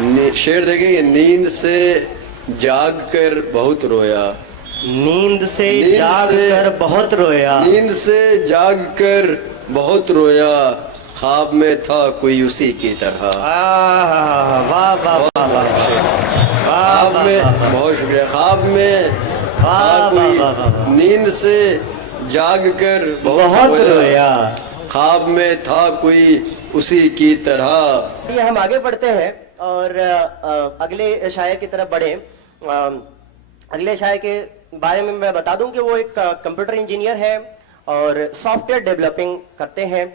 शेर देखेंगे, नींद से जाग कर बहुत रोया, नींद से जाग कर बहुत रोया, नींद से जाग कर बहुत रोया, ख्वाब में था कोई उसी की तरह। वाह वाह वाह वाह, ख्वाब में, बहुत शुक्रिया, ख्वाब में था कोई, नींद से जाग कर बहुत रोया, ख्वाब में था कोई उसी की तरह। ये हम आगे बढ़ते हैं और अगले शायर की तरफ बढ़े। अगले शायर के बारे में मैं बता दूं कि वो एक कंप्यूटर इंजीनियर है और सॉफ्टवेयर डेवलपिंग करते हैं।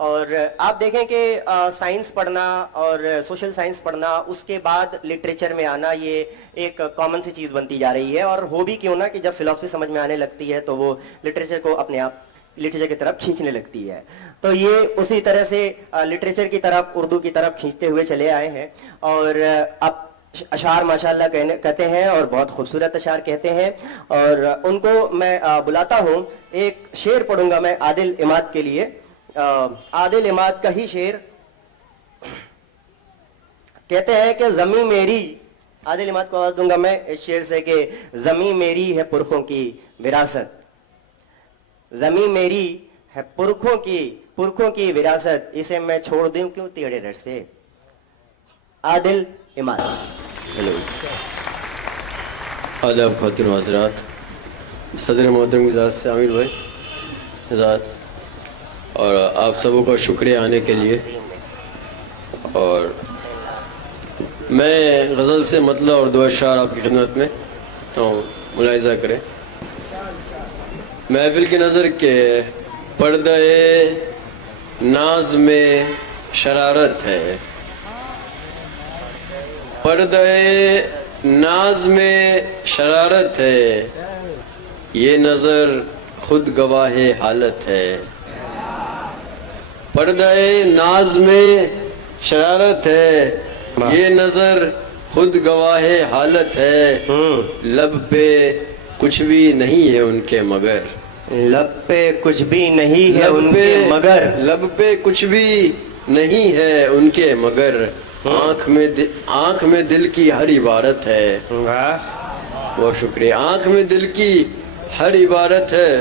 और आप देखें कि साइंस पढ़ना और सोशल साइंस पढ़ना, उसके बाद लिटरेचर में आना, ये एक कॉमन सी चीज़ बनती जा रही है। और हो भी क्यों ना कि जब फिलॉसफी समझ में आने लगती है तो वो लिटरेचर को अपने आप लिटरेचर की तरफ खींचने लगती है। तो ये उसी तरह से लिटरेचर की तरफ, उर्दू की तरफ खींचते हुए चले आए हैं। और अब अशार माशाल्लाह कहते हैं और बहुत खूबसूरत अशार कहते हैं। और उनको मैं बुलाता हूँ, एक शेर पढ़ूंगा मैं आदिल इमाद के लिए। आदिल इमाद का ही शेर कहते हैं कि ज़मीं मेरी, आदिल इमाद को आवाज दूंगा मैं इस शेर से कि ज़मीं मेरी है पुरखों की विरासत, ज़मीं मेरी है पुरखों की विरासत, इसे मैं छोड़ दूं क्यों टेढ़े रर से। आदिल इमाद। हेलो, आदाब ख़वातीन व हज़रात, सदर मोहतरम की ज़ात से आमिर भाई ज़ात, और आप सबों का शुक्रिया आने के लिए। और मैं गज़ल से मतलब और दो अशार आपकी खिदमत में तो मुलाहिज़ा करें। महफिल की नज़र के पर्दे नाज में शरारत है, पर्दे नाज में शरारत है, ये नज़र खुद गवाह हालत है। पर्दे नाज में शरारत है, ये नज़र खुद गवाह हालत है। लब पे कुछ भी नहीं है उनके मगर, लब पे कुछ भी नहीं है उनके मगर, लब पे कुछ भी नहीं है उनके मगर, आँख में दिल की हर इबारत है। बहुत शुक्रिया। आँख में दिल की हर इबारत है।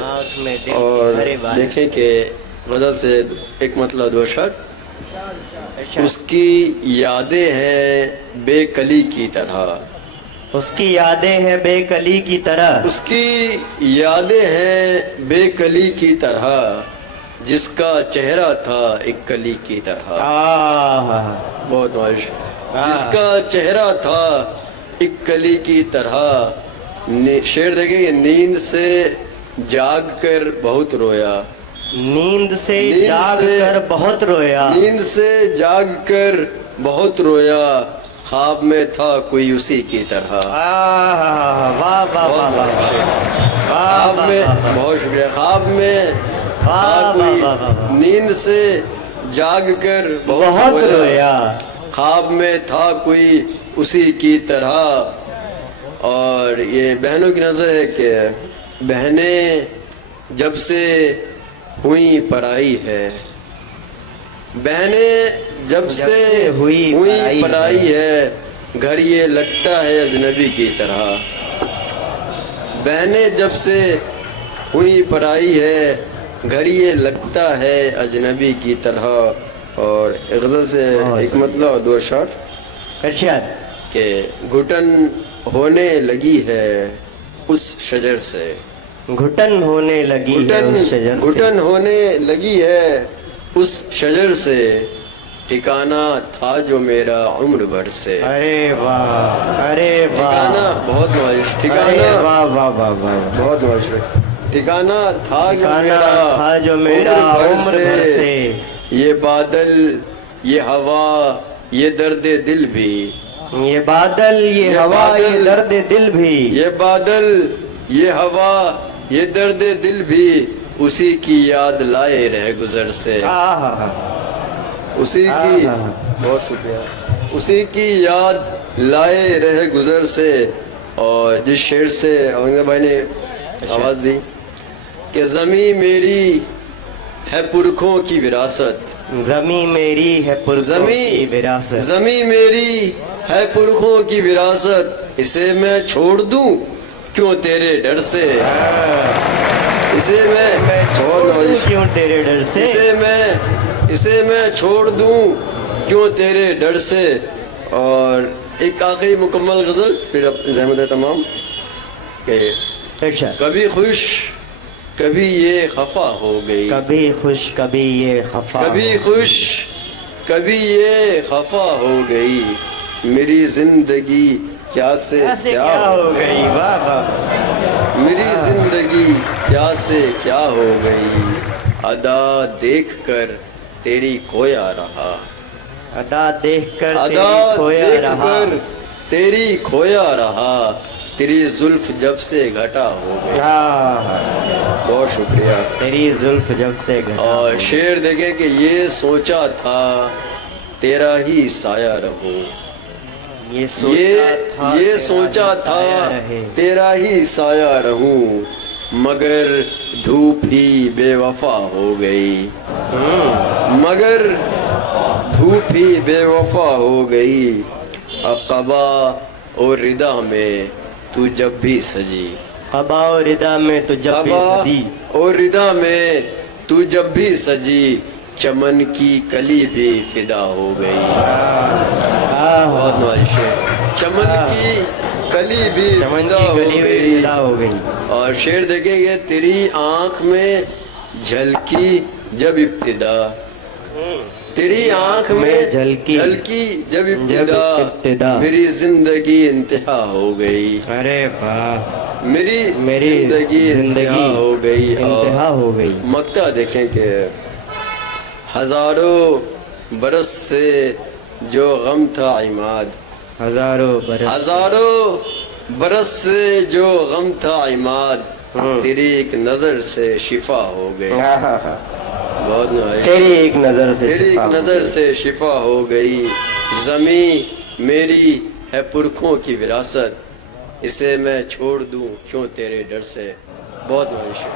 और देखें कि गज़ल से एक मतलब दो शर्त, उसकी यादें हैं बेकली की तरह, उसकी यादें हैं बेकली की तरह, उसकी यादें हैं बेकली की तरह, जिसका चेहरा था एक कली की तरह। बहुत मौज। जिसका चेहरा था एक कली की तरह। शेर देखेंगे, नींद से जाग कर बहुत रोया, नींद से जाग कर बहुत रोया, नींद से जाग कर बहुत रोया, ख्वाब में था कोई उसी की तरह। वाह वाह वाह, ख्वाब में, बहुत शुक्रिया, ख्वाब में था कोई, नींद से जाग कर बहुत रोया, ख्वाब में था कोई उसी की तरह। और ये बहनों की नज़र है कि बहनें जब से हुई पराई है, बहनें जब से हुई पराई है, घर ये लगता है अजनबी की तरह। बहनें जब से हुई पराई है, घर ये लगता है अजनबी की तरह। और गज़ल से एक मतलब और दो अशार के घुटन होने लगी है उस शजर से, घुटन होने लगी है उस शजर से, घुटन होने लगी है उस शजर से, ठिकाना था जो मेरा उम्र भर से। अरे वाह, अरे वाह, ठिकाना बहुत मौज, ठिकाना वाह वाह वाह वाह, बहुत मौज। ठिकाना था जो मेरा उम्र भर से, ये बादल ये हवा ये दर्द दिल भी, ये बादल ये हवा ये दर्द दिल भी, ये बादल ये हवा ये दर्द दिल भी, उसी की याद लाए रह गुजर से। उसी की, बहुत शुक्रिया, उसी की याद लाए रहे गुजर से। और जिस शेर से औरंगज़ेब भाई ने आवाज़ दी कि ज़मीं मेरी है पुरखों की विरासत, ज़मीं मेरी है पुरखों की विरासत, ज़मीं मेरी ہے پرخوں کی وراثت اسے میں چھوڑ دوں کیوں تیرے ڈر سے اسے میں کیوں تیرے ڈر سے اسے میں چھوڑ دوں کیوں تیرے ڈر سے. اور ایک آخری مکمل غزل پھر زحمت ہے تمام کہ ارشاد. کبھی خوش کبھی یہ خفا ہو گئی کبھی خوش کبھی یہ خفا کبھی خوش کبھی یہ خفا ہو گئی میری زندگی کیا سے ایسے کیا کیا ہو گئی. واہ واہ. میری زندگی کیا سے کیا ہو گئی ادا دیکھ کر تیری کھویا رہا ادا دیکھ کر ادا تیری کھویا دیکھ رہا. کر تیری کھویا رہا تیری زلف جب سے گھٹا ہو گئی. بہت شکریہ. تیری زلف جب سے گھٹا اور شعر دیکھیں کہ یہ سوچا تھا تیرا ہی سایہ رہوں یہ سوچا تھا تیرا ہی سایہ رہوں مگر دھوپ ہی بے وفا ہو گئی مگر دھوپ ہی بے وفا ہو گئی قبا اور ردا میں تو جب بھی سجی قبا اور ردا میں تو جب بھی سجی اور ردا میں تو جب بھی سجی چمن کی کلی بھی فدا ہو گئی. بہت نوازش ہے. چمن کی کلی بھی فدا ہو گئی. اور شعر دیکھیں گے تیری آنکھ میں جھلکی جب ابتدا تیری آنکھ میں جھلکی جب ابتدا میری زندگی انتہا ہو گئی. ارے واہ. میری زندگی انتہا ہو گئی. انتہا ہو گئی. مقطع دیکھیں کہ ہزاروں برس سے جو غم تھا عماد ہزاروں برس سے جو غم تھا عماد تیری ایک نظر سے شفا ہو گئی. بہت نوازش. تیری ایک نظر سے شفا ہو گئی. زمین میری ہے پرکھوں کی وراثت اسے میں چھوڑ دوں کیوں تیرے ڈر سے. بہت نوازش ہے.